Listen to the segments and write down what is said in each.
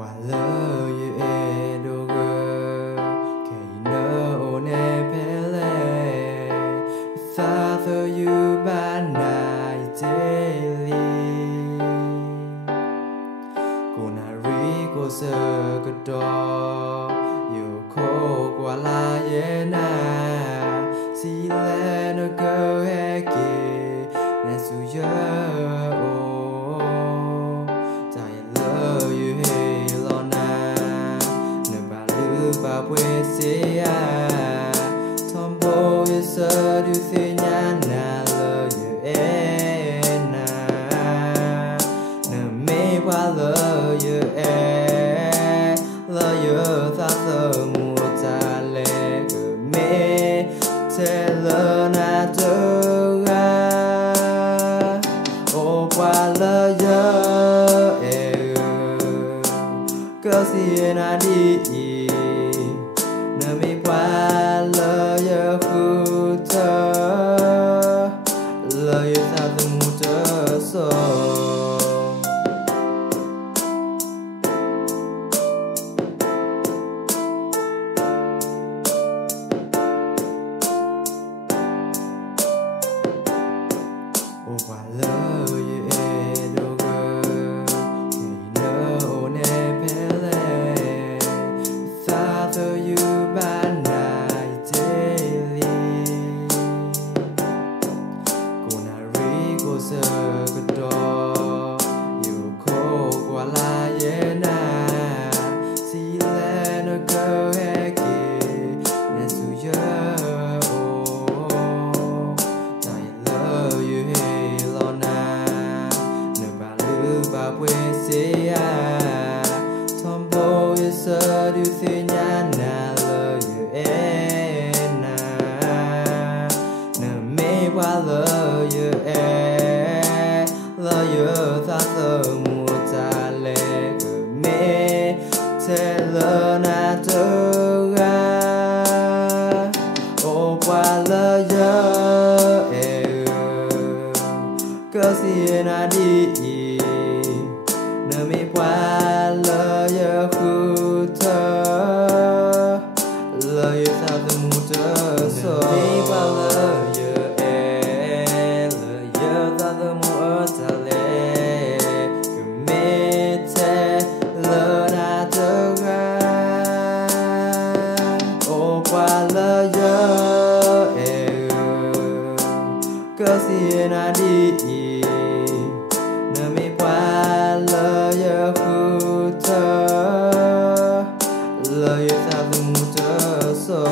Qua lỡ như e đồ gơ kể nơ ô nè pele xa thơ như ban nai daily cô nà rí cô sơ cơ đo yêu khô qua la ye na si lẽ nó cơ he kì nè su yơ ô tại lỡ như he lo na nè bà lư bà quê xế à thom bố yêu sơ đưa thế nhá na lỡ như e na nè mê qua lỡ như e lỡ như ta thơ mùa ta lệ cứ mê thế lỡ na tơ ga ô qua lỡ như e cơ si na đi nè mê qua lỡ như khu thơ lỡ như ta thơ mùa tơ so qua lỡ như e đồ gơ kể nơ ô nè pele xa thơ như ban nai daily cô nà rí cô sơ cơ đo yêu khô qua la ye na si lẽ nó cơ he kì nè su yơ ô tại lỡ như he lo na nè bà lư bà quê xế à thom bố yêu sơ đưa thế nhá na lỡ như e na nè mê qua lỡ như e lỡ như ta thơ mùa ta lệ cứ mê thế lỡ na tơ ga ô qua lỡ như e cơ si na đi nè mê qua lỡ như khu thơ lỡ như ta thơ mùa tơ so mê qua lỡ như e lỡ như ta thơ mùa ta lệ cứ mê thế lỡ na tơ ga ô qua lỡ như e cơ si na đi nè mê qua lỡ như khu thơ lỡ như ta thơ mùa tơ so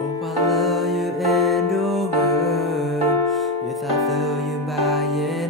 ô qua lỡ như e đồ gơ như ta thơ như ba ye